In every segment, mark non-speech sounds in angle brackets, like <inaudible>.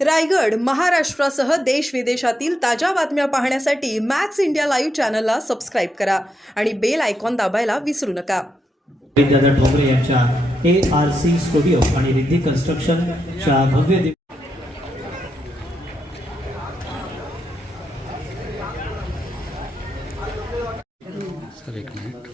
रायगड महाराष्ट्रासह देश विदेशातील ताज्या बातम्या पाहण्यासाठी मॅक्स इंडिया लाईव्ह चॅनलला सबस्क्राईब करा आणि बेल आयकॉन दाबायला विसरू नका. दादा ठोंबरे यांच्या ए आर सी स्टुडिओ आणि रिद्धी कन्स्ट्रक्शनच्या भव्य दि- सर एक मिनिट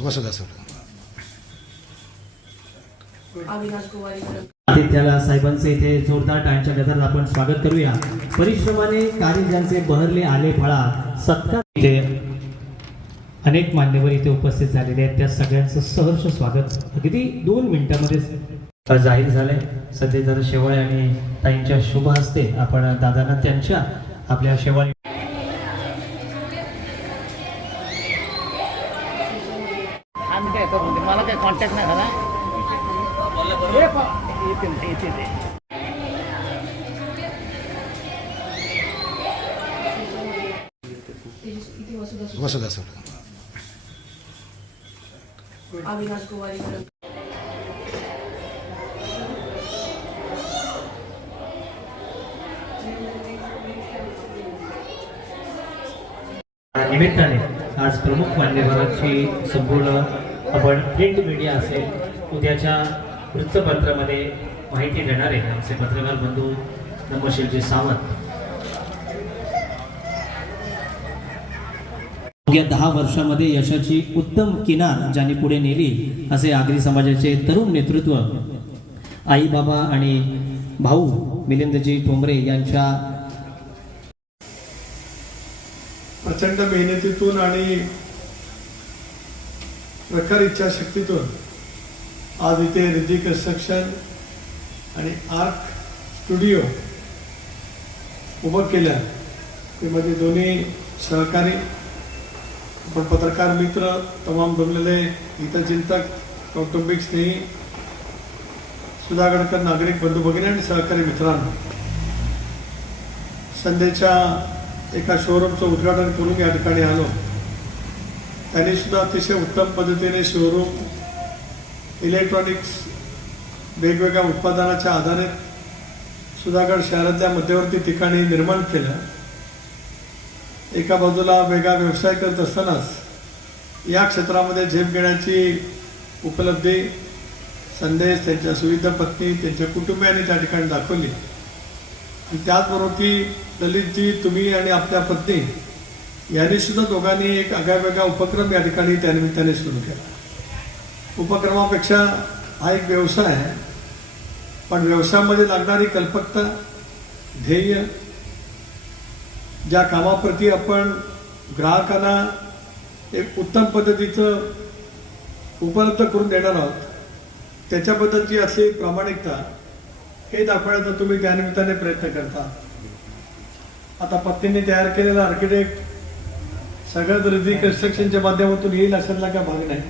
वसुधा सर. अविनाश आदित्याला साहेबांचे इथे जोरदार टाळ्यांच्या गजरात आपण स्वागत करूया. परिश्रमाने कार्य ज्यांचे बहरले आले फळा सत्कार इथे अनेक मान्यवर इथे उपस्थित झालेले आहेत. त्या सगळ्यांचं सहर्ष स्वागत. अगदी दोन मिनिटांमध्ये जाहीर झालंय. सध्या जर शेवाळे आणि ताईंच्या शुभ हस्ते आपण दादांना त्यांच्या आपल्या शेवाळे आम्ही काय करू मला काय कॉन्टॅक्ट नाही झाला हे पहा, येते ना, येते ते. इथे वसुधा अविनाश निमित्ताने आज प्रमुख मान्यवरांची संपूर्ण आपण प्रिंट मीडिया असेल उद्याच्या वृत्तपत्रामध्ये माहिती देणारे आमचे पत्रकार बंधू नमशिवजी सावंत. दहा वर्षामध्ये यशाची उत्तम किनार ज्यांनी पुढे नेली असे आगरी समाजाचे तरुण नेतृत्व आई बाबा आणि भाऊ मिलिंदजी ठोंबरे यांच्या प्रचंड मेहनतीतून आणि प्रखर इच्छाशक्तीतून आज इथे रिद्धी कन्स्ट्रक्शन आणि आर्क स्टुडिओ उभं केलं. ते माझे दोन्ही सहकारी आपण पत्रकार मित्र तमाम जमलेले हितचिंतक कौटुंबिक स्नेही सुधागडकर नागरिक बंधू भगिनी आणि सहकारी मित्रांनो. संध्याच्या एका शोरूमचं उद्घाटन करून या ठिकाणी आलो. त्यांनी सुद्धा अतिशय उत्तम पद्धतीने शोरूम इलेक्ट्रॉनिक्स वेगवेगळ्या उत्पादनाच्या आधारे सुधागड शहरातल्या मध्यवर्ती ठिकाणी निर्माण केलं. एका बाजूला वेगळा व्यवसाय करत असतानाच या क्षेत्रामध्ये झेप घेण्याची उपलब्धी संदेश त्यांच्या सुविधा पत्नी त्यांच्या कुटुंबियांनी त्या ठिकाणी दाखवली. आणि त्याचबरोबर ती ललितजी तुम्ही आणि आपल्या पत्नी यांनी सुद्धा दोघांनी एक आगळावेगळा उपक्रम या ठिकाणी त्यानिमित्ताने सुरू केला. उपक्रमापेक्षा हा एक व्यवसाय आहे. पण व्यवसायामध्ये लागणारी कल्पकता ध्येय ज्या कामाप्रती आपण ग्राहकांना एक उत्तम पद्धतीचं उपलब्ध करून देणार आहोत त्याच्याबद्दलची अशी प्रामाणिकता हे दाखवण्याचा तुम्ही त्यानिमित्ताने प्रयत्न करता. आता पत्नीने तयार केलेला आर्किटेक्ट सगळ्यात रिझी कन्स्ट्रक्शनच्या माध्यमातून येईल अशातला काय भाग नाही.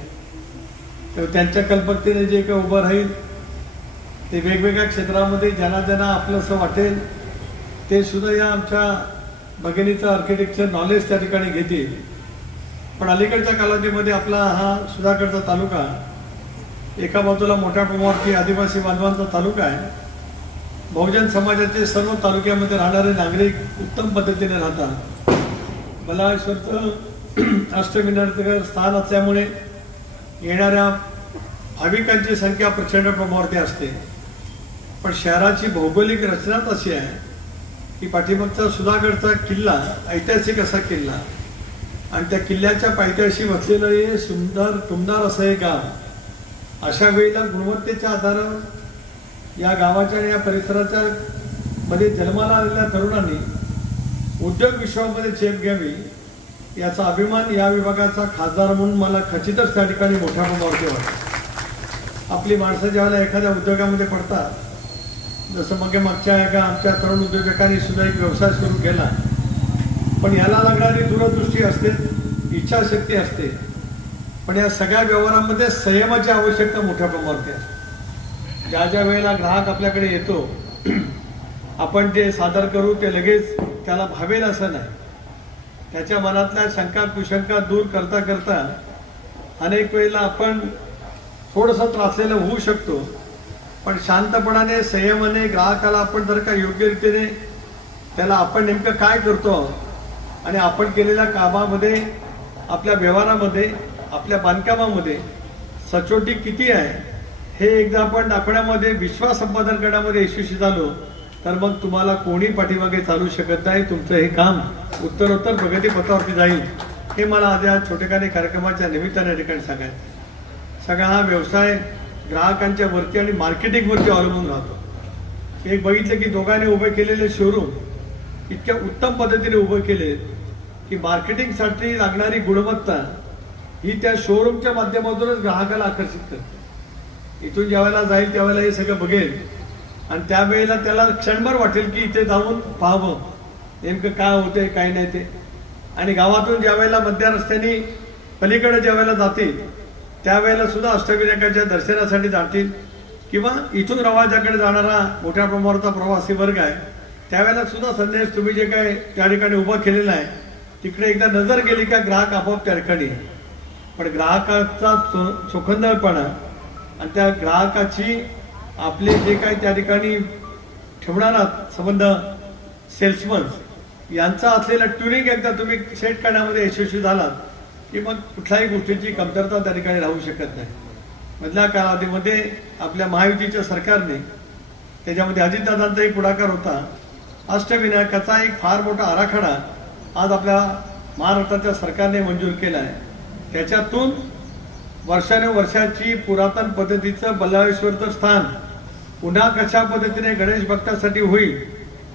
तर त्यांच्या कल्पकतेने जे काही उभं राहील ते वेगवेगळ्या क्षेत्रामध्ये ज्यांना ज्यांना आपलंसं वाटेल ते सुद्धा या आमच्या भगिनीचं आर्किटेक्चर नॉलेज त्या ठिकाणी घेतील. पण अलीकडच्या कालावधीमध्ये आपला हा सुधाकरचा तालुका एका बाजूला मोठ्या प्रमाणावरती आदिवासी बांधवांचा तालुका आहे. बहुजन समाजाचे सर्व तालुक्यामध्ये राहणारे नागरिक उत्तम पद्धतीने राहतात. मला बलाळेश्वरचं <clears throat> अष्टविनायक स्थान असल्यामुळे येणाऱ्या भाविकांची संख्या प्रचंड प्रमाणावरती असते. पण शहराची भौगोलिक रचनाच अशी आहे की पाठीमागचा सुधागडचा किल्ला ऐतिहासिक असा किल्ला. आणि त्या किल्ल्याच्या पायथ्याशी वसलेलं हे सुंदर टुमदार असं हे गाव अशा वेळेला गुणवत्तेच्या आधारावर या गावाच्या आणि या परिसराच्या मध्ये जन्माला आलेल्या तरुणांनी उद्योग विश्वामध्ये झेप घ्यावी याचा अभिमान या विभागाचा खासदार म्हणून मला खचितच त्या ठिकाणी मोठ्या प्रमाणावरती वाटतं. आपली माणसं ज्यावेळेला एखाद्या उद्योगामध्ये पडतात जसं मग मागच्या एका आमच्या तरुण उद्योजकांनी सुद्धा एक व्यवसाय सुरू केला. पण याला लागणारी दूरदृष्टी असते इच्छाशक्ती असते. पण या सगळ्या व्यवहारामध्ये संयमाची आवश्यकता मोठ्या प्रमाणावरती असते. ज्या ज्या वेळेला ग्राहक आपल्याकडे येतो आपण जे सादर करू ते लगेच त्याला भावेल असं नाही. त्याच्या मनातल्या शंका कुशंका दूर करता करता अनेक वेळेला आपण थोडंसं त्रासलेलं होऊ शकतो. पण शांतपणाने संयमाने ग्राहकाला आपण जर का योग्य रीतीने त्याला आपण नेमकं काय करतो आणि आपण केलेल्या कामामध्ये आपल्या व्यवहारामध्ये आपल्या बांधकामामध्ये सचोटी किती आहे हे एकदा आपण दाखवण्यामध्ये विश्वास संपादन करण्यामध्ये यशस्वी झालो. तर मग तुम्हाला कोणी पाठीमागे चालू शकत नाही तुमचं हे काम उत्तरोत्तर प्रगतीपथावरती जाईल. हे मला आज या छोटेखानी कार्यक्रमाच्या निमित्ताने ठिकाणी सांगायचं सगळा हा व्यवसाय ग्राहकांच्या वरती आणि मार्केटिंगवरती अवलंबून राहतो. एक बघितलं की दोघांनी उभे केलेले शोरूम इतक्या उत्तम पद्धतीने उभे केले की मार्केटिंगसाठी लागणारी गुणवत्ता ही त्या शोरूमच्या माध्यमातूनच ग्राहकाला आकर्षित करते. इथून ज्यावेळेला जाईल त्यावेळेला हे सगळं बघेल. आणि त्यावेळेला त्याला क्षणभर वाटेल की इथे जाऊन पाहावं. नेमकं काय होतंय काय नाही ते. आणि गावातून ज्या वेळेला मध्या रस्त्याने पलीकडे ज्या वेळेला जातील त्यावेळेला सुद्धा अष्टविनायकाच्या दर्शनासाठी जातील. किंवा इथून रवाजाकडे जाणारा मोठ्या प्रमाणाचा प्रवासी वर्ग आहे त्यावेळेला सुद्धा संदेश तुम्ही जे काय त्या ठिकाणी उभा केलेला आहे तिकडे एकदा नजर गेली का ग्राहक आपोआप त्या ठिकाणी पण ग्राहकाचा चो- चोखंदळपणा आणि त्या ग्राहकाची आपले जे काही त्या ठिकाणी ठेवणारा संबंध सेल्समन यांचा असलेला ट्युनिंग एकदा तुम्ही सेट करण्यामध्ये यशस्वी झालात की मग कुठल्याही गोष्टीची कमतरता त्या ठिकाणी राहू शकत नाही. मधल्या कालावधीमध्ये आपल्या महायुतीच्या सरकारने त्याच्यामध्ये अजितदादांचाही पुढाकार होता. अष्टविनायकाचा एक फार मोठा आराखडा आज आपल्या महाराष्ट्राच्या सरकारने मंजूर केला आहे त्याच्यातून वर्षानुवर्षाची पुरातन पद्धतीचं बल्लाळेश्वरचं स्थान पुन्हा कशा पद्धतीने गणेश भक्तासाठी होईल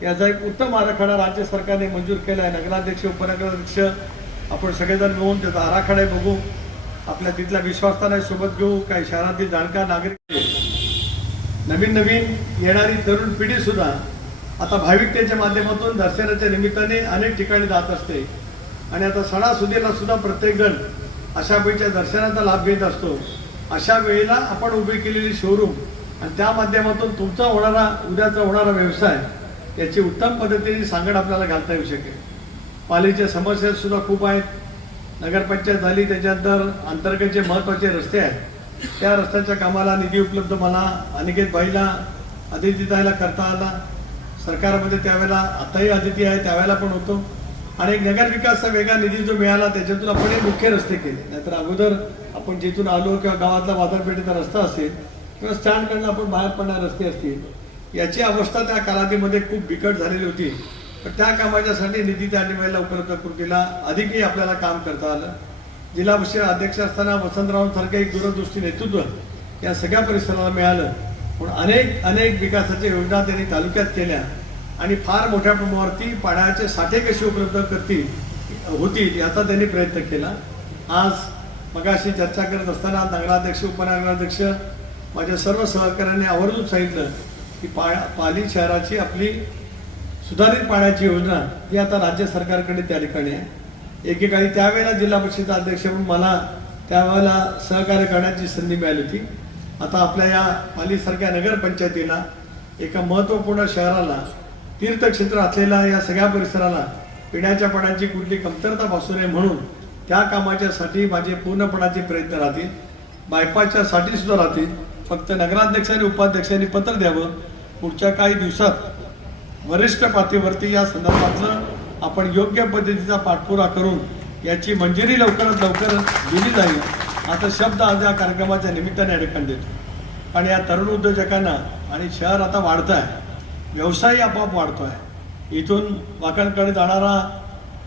याचा एक उत्तम आराखडा राज्य सरकारने मंजूर केला आहे. नगराध्यक्ष उपनगराध्यक्ष आपण सगळेजण मिळून त्याचा आराखडा बघू. आपल्या तिथल्या विश्वासताना सोबत घेऊ. काही शहरातील जाणकार नागरिक नवीन नवीन येणारी तरुण पिढी सुद्धा आता भाविकतेच्या माध्यमातून दर्शनाच्या निमित्ताने अनेक ठिकाणी जात असते. आणि आता सणासुदीला सुद्धा प्रत्येकजण अशा वेळच्या दर्शनाचा लाभ घेत असतो. अशा वेळेला आपण उभी केलेली शोरूम आणि त्या माध्यमातून तुमचा होणारा उद्याचा होणारा व्यवसाय याची उत्तम पद्धतीने सांगड आपल्याला घालता येऊ शकेल. पालीच्या समस्या सुद्धा खूप आहेत. नगरपंचायत झाली त्याच्यानंतर अंतर्गत जे महत्त्वाचे रस्ते आहेत त्या रस्त्याच्या कामाला निधी उपलब्ध मला अनिकेत बाईला अदितीताईला करता आला. सरकारमध्ये त्यावेळेला आताही अदिती आहे त्यावेळेला पण होतो. आणि एक नगर विकासचा वेगळा निधी जो मिळाला त्याच्यातून आपण हे मुख्य रस्ते केले. नाहीतर अगोदर आपण जिथून आलो किंवा गावातला बाजारपेठेचा रस्ता असेल किंवा स्टँडकडनं आपण बाहेर पडणारे रस्ते असतील याची अवस्था त्या कालावधीमध्ये खूप बिकट झालेली होती. पण त्या कामाच्यासाठी निधी त्या वेळेला उपलब्ध करून दिला. अधिकही आपल्याला काम करता आलं. जिल्हा परिषद अध्यक्ष असताना वसंतरावांसारखं एक दूरदृष्टी नेतृत्व या सगळ्या परिसराला मिळालं. पण अनेक अनेक विकासाच्या योजना त्यांनी तालुक्यात केल्या. आणि फार मोठ्या प्रमाणावरती पाण्याचे साठे कसे उपलब्ध करतील होतील याचा त्यांनी प्रयत्न केला. आज मगाशी चर्चा करत असताना नगराध्यक्ष उपनगराध्यक्ष माझ्या सर्व सहकाऱ्यांनी आवर्जून सांगितलं की पा पाली शहराची आपली सुधारित पाण्याची योजना ही आता राज्य सरकारकडे त्या ठिकाणी आहे. एकेकाळी त्यावेळेला जिल्हा परिषद अध्यक्ष म्हणून मला त्यावेळेला सहकार्य करण्याची संधी मिळाली होती. आता आपल्या या पालीसारख्या नगरपंचायतीला एका महत्त्वपूर्ण शहराला तीर्थक्षेत्र असलेल्या या सगळ्या परिसराला पिण्याच्या पाण्याची कुठली कमतरता भासू नये म्हणून त्या कामाच्यासाठी माझे पूर्णपणाचे प्रयत्न राहतील. बायपासच्यासाठीसुद्धा सुद्धा राहतील. फक्त नगराध्यक्षांनी उपाध्यक्षांनी पत्र द्यावं. पुढच्या काही दिवसात वरिष्ठ पातळीवरती या संदर्भातलं आपण योग्य पद्धतीचा पाठपुरा करून याची मंजुरी लवकरात लवकर दिली जाईल. आता शब्द आज या कार्यक्रमाच्या निमित्ताने अडकण देतो. आणि या तरुण उद्योजकांना आणि शहर आता वाढतं आहे व्यवसायही आपोआप वाढतो आहे इथून वाकणकडे जाणारा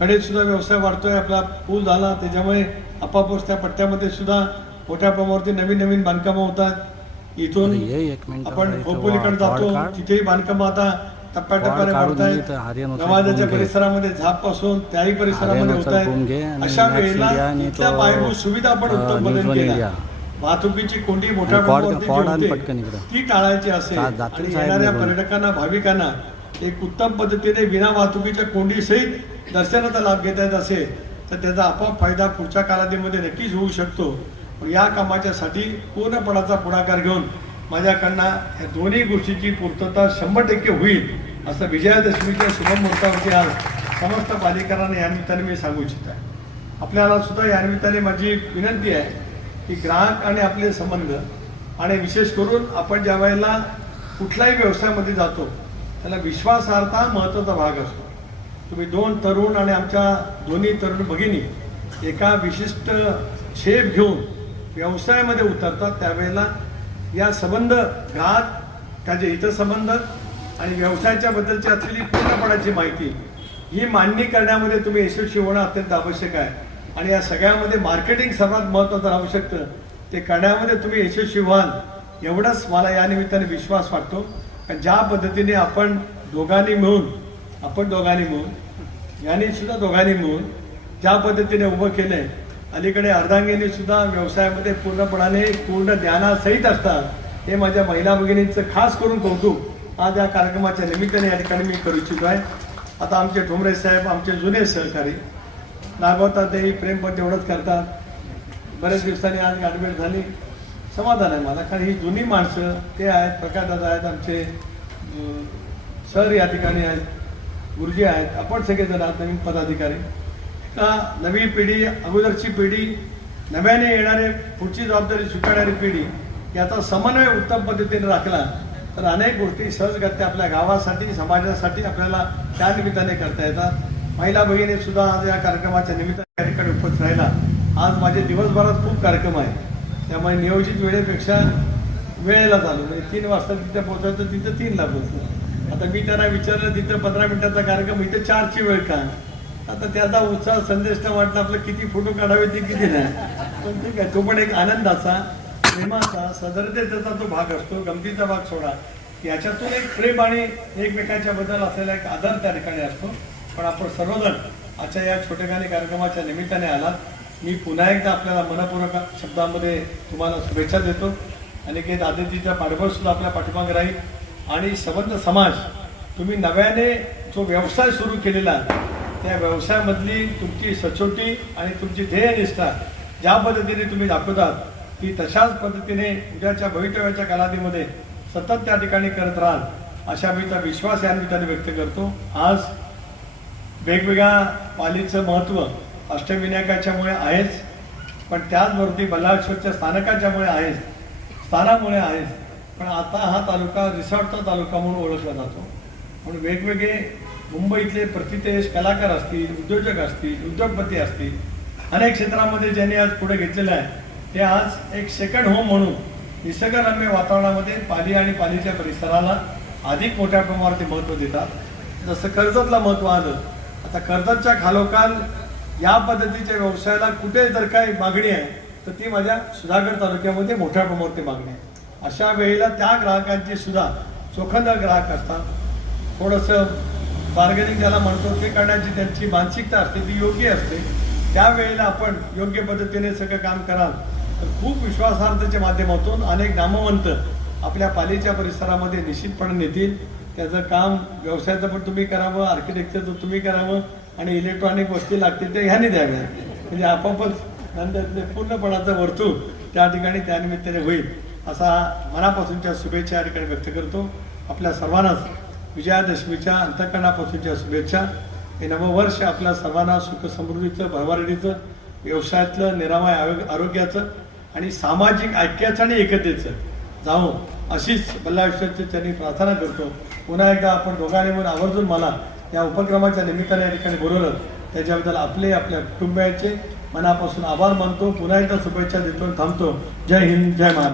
कडे सुद्धा व्यवसाय आहे आपला पूल झाला त्याच्यामुळे आपापच त्या पट्ट्यामध्ये सुद्धा मोठ्या प्रमाणावरती नवीन नवीन बांधकामं होतात. इथून आपण खोपोलीकडे जातो. तिथेही बांधकामं आता टप्प्याटप्प्याने वाढ काढून वाढतायत इथं हरियाणा उचल नवाजाच्या भूमी घे. परिसरामध्ये झापपासून त्याही परिसरामध्ये होत आहेत अशा वेळेला इथल्या पायाभूत सुविधा आपण उत्तम बदल न्यूझीलंड केला इंडिया. वाहतुकीची कोंडी मोठ्या. ती टाळायची असेल आणि येणाऱ्या. पर्यटकांना भाविकांना एक उत्तम पद्धतीने विना वाहतुकीच्या कोंडीसहित दर्शनाचा लाभ घेता येत असेल तर त्याचा आपोआप फायदा पुढच्या कालावधीमध्ये नक्कीच होऊ शकतो या कामाच्यासाठी पूर्णपणाचा पुढाकार घेऊन माझ्याकडनं या दोन्ही गोष्टीची पूर्तता शंभर टक्के होईल असं विजयादशमीच्या शुभमुहूर्तावरती आज समस्त पालिकांना या निमित्ताने मी सांगू इच्छित. आहे आपल्याला सुद्धा या निमित्ताने माझी विनंती आहे की ग्राहक आणि आपले संबंध आणि विशेष करून आपण ज्या वेळेला कुठल्याही व्यवसायामध्ये जातो त्याला विश्वासार्हता महत्त्वाचा भाग असतो. तुम्ही दोन तरुण आणि आमच्या दोन्ही तरुण भगिनी एका विशिष्ट शेप घेऊन व्यवसायामध्ये उतरतात त्यावेळेला या संबंध घात त्याचे हितसंबंध आणि व्यवसायाच्या बद्दलची असलेली पूर्णपणाची माहिती ही मांडणी करण्यामध्ये तुम्ही यशस्वी होणं अत्यंत आवश्यक आहे. आणि या सगळ्यामध्ये मार्केटिंग सर्वात महत्त्वाचं राहू शकतं. ते करण्यामध्ये तुम्ही यशस्वी व्हाल एवढंच मला या निमित्ताने विश्वास वाटतो. कारण ज्या पद्धतीने आपण दोघांनी मिळून आपण दोघांनी मिळून यांनी सुद्धा दोघांनी मिळून ज्या पद्धतीने उभं केलं आहे अलीकडे अर्धांगिनी सुद्धा व्यवसायामध्ये पूर्णपणाने पूर्ण ज्ञानासहित असतात. हे माझ्या महिला भगिनींचं खास करून कौतुक आज या कार्यक्रमाच्या निमित्ताने या ठिकाणी मी करू इच्छितो आहे. आता आमचे ठोंबरे साहेब आमचे जुने सहकारी नागवतात तेही प्रेमपट एवढंच करतात. बऱ्याच दिवसांनी आज गाठभेट झाली. समाधान आहे मला कारण ही जुनी माणसं ते आहेत प्रकाशदादा आहेत आमचे सर या ठिकाणी आहेत गुरुजी आहेत. आपण सगळेजण आहात नवीन पदाधिकारी. का नवी पिढी अगोदरची पिढी नव्याने येणारे पुढची जबाबदारी स्वीकारणारी पिढी याचा समन्वय उत्तम पद्धतीने राखला तर अनेक गोष्टी सहजगत्या आपल्या गावासाठी समाजासाठी आपल्याला त्या निमित्ताने करता येतात. महिला भगिनी सुद्धा आज या कार्यक्रमाच्या निमित्ताने या ठिकाणी उपस्थित राहिला. आज माझे दिवसभरात खूप कार्यक्रम आहे त्यामुळे नियोजित वेळेपेक्षा वेळेला चालू. म्हणजे तीन वाजता तिथे पोहोचायचं तिथं तीनला पोहोचलो आता मी त्यांना विचारलं तिथं पंधरा मिनिटाचा कार्यक्रम इथं चारची वेळ का आता त्याचा उत्साह संदेश वाटला आपलं किती फोटो काढावे ते किती नाही. पण ठीक आहे तो पण एक आनंदाचा प्रेमाचा सदरतेचा तो भाग असतो गमतीचा भाग सोडा. याच्यातून एक प्रेम आणि एकमेकांच्या बद्दल असलेला एक आदर त्या ठिकाणी असतो. पण आपण सर्वजण आजच्या या छोटेखानी कार्यक्रमाच्या निमित्ताने आलात. मी पुन्हा एकदा आपल्याला मनपूर्वक शब्दामध्ये तुम्हाला शुभेच्छा देतो. आणि काही दादाजीचा पाठबळ सुद्धा आपल्या पाठीमागे राहील. आणि सबंध समाज तुम्ही नव्याने जो व्यवसाय सुरू केलेला त्या व्यवसायामधली तुमची सचोटी आणि तुमची ध्येयनिष्ठा ज्या पद्धतीने तुम्ही दाखवतात ती तशाच पद्धतीने उद्याच्या भवितव्याच्या कालावधीमध्ये सतत त्या ठिकाणी करत राहाल अशा मीचा विश्वास या निमित्ताने व्यक्त करतो. आज वेगवेगळ्या पालीचं महत्त्व अष्टविनायकाच्यामुळे आहेच पण त्याचबरोबर बल्लाळेश्वरच्या स्थानकाच्यामुळे आहेच स्थानामुळे आहेच. पण आता हा तालुका रिसॉर्टचा तालुका म्हणून ओळखला जातो. म्हणून वेगवेगळे मुंबईतले प्रतितेज कलाकार असतील उद्योजक असतील उद्योगपती असतील अनेक क्षेत्रामध्ये ज्यांनी आज पुढे घेतलेलं आहे ते आज एक सेकंड होम म्हणून निसर्गरम्य वातावरणामध्ये पाली आणि पालीच्या परिसराला अधिक मोठ्या प्रमाणात ते महत्त्व देतात. जसं कर्जतला महत्त्व आलं आता कर्जतच्या खालोखाल या पद्धतीच्या व्यवसायाला कुठे जर काही मागणी आहे तर ती माझ्या सुधागड तालुक्यामध्ये मोठ्या प्रमाणात मागणी आहे. अशा वेळेला त्या ग्राहकांची सुद्धा चोखंद ग्राहक असतात. थोडंसं बार्गेनिंग ज्याला म्हणतो ते करण्याची त्यांची मानसिकता असते ती योग्य असते. त्यावेळेला आपण योग्य पद्धतीने सगळं काम कराल. तर खूप विश्वासार्हतेच्या माध्यमातून अनेक नामवंत आपल्या पालीच्या परिसरामध्ये निश्चितपणे नेतील. त्याचं काम व्यवसायाचं पण तुम्ही करावं आर्किटेक्चरचं तुम्ही करावं आणि इलेक्ट्रॉनिक वस्तू लागतील ते ह्याने द्याव्या म्हणजे आपोआपच नंतर पूर्णपणाचं वर्तुळ त्या ठिकाणी त्यानिमित्ताने होईल असा मनापासूनच्या शुभेच्छा या ठिकाणी व्यक्त करतो. आपल्या सर्वांनाच विजयादशमीच्या अंतकरणापासूनच्या शुभेच्छा. हे नववर्ष आपल्या सर्वांना सुख समृद्धीचं भरभराटीचं व्यवसायातलं निरामय आरोग्य आरोग्याचं आणि सामाजिक ऐक्याचं आणि एकतेचं. जाऊ अशीच बल्लाविश्वरची त्यांनी प्रार्थना करतो. पुन्हा एकदा आपण दोघांनी म्हणून आवर्जून मला या उपक्रमाच्या निमित्ताने या ठिकाणी बोलवलं. त्याच्याबद्दल आपले आपल्या कुटुंबियाचे मनापासून आभार मानतो. पुन्हा एकदा शुभेच्छा देतो थांबतो. जय हिंद जय महाराज